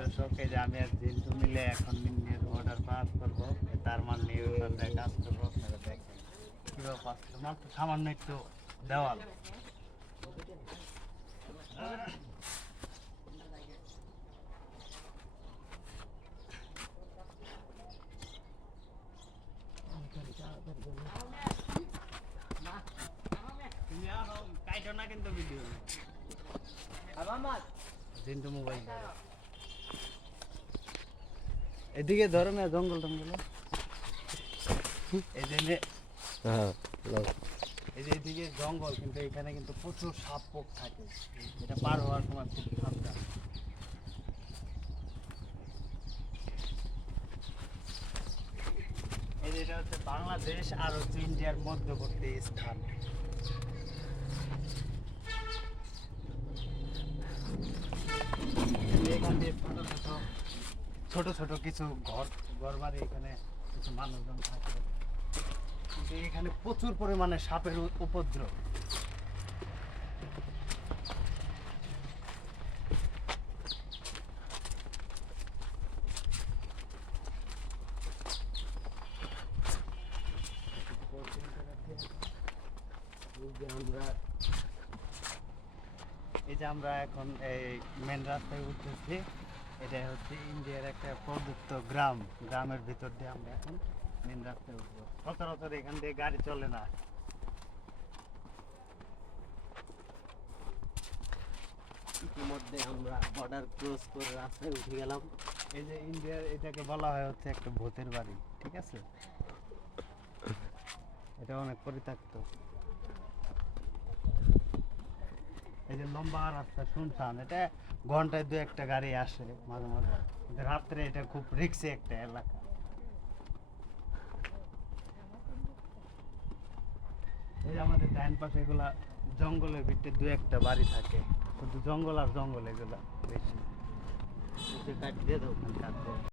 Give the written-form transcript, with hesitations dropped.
দর্শক, এই যে আমি আর জিন্টু মিলে এখন ইন্ডিয়ার বর্ডার পাস করবো। তার মানে নিউজিল্যান্ডে কাজ করবো। আপনারা দেখেন কিভাবে পাস করবো, মাত্র সামান্য একটু দেওয়াল। তুমি আরো কাইটো না কিন্তু ভিডিও জিন্টু মোবাইল এদিকে ধরো না, জঙ্গল টঙ্গল এই যে এই যে এদিকে জঙ্গল, কিন্তু এখানে কিন্তু প্রচুর সাপ পোক থাকে। এটা পার হওয়ার সময় খুব সাবধান। এই যে এটা হচ্ছে বাংলাদেশ আর হচ্ছে ইন্ডিয়ার মধ্যবর্তী স্থান। এখান দিয়ে ছোট ছোট কিছু ঘর বাড়ি, এখানে কিছু মানুষজন থাকে। কিন্তু এখানে প্রচুর পরিমাণে সাপের উপদ্রব। এই যে আমরা এখন এই মেন রাস্তায় উঠতেছি। এটা হচ্ছে ইন্ডিয়ার একটা প্রদত্ত গ্রামের ভিতর দিয়ে আমরা এখন মেন রাস্তায় উঠবো। সচরাচর এখান দিয়ে গাড়ি চলে না। ইতিমধ্যে আমরা বর্ডার ক্রস করে রাস্তায় উঠে গেলাম। এই যে ইন্ডিয়ার এটাকে বলা হয় হচ্ছে একটা ভূতের বাড়ি, ঠিক আছে? এটা অনেক পরিত্যক্ত। এই যে লম্বা রাস্তা শুনছান, এটা ঘন্টায় দু একটা গাড়ি আসে মাঝে মাঝে। কিন্তু রাত্রে এটা খুব রিস্কি একটা এলাকা। এই যে আমাদের ডাইন পাশে এগুলা জঙ্গলের ভিতরে দু একটা বাড়ি থাকে, শুধু জঙ্গল আর জঙ্গল, এগুলা বেশি কাট দিয়ে দাও।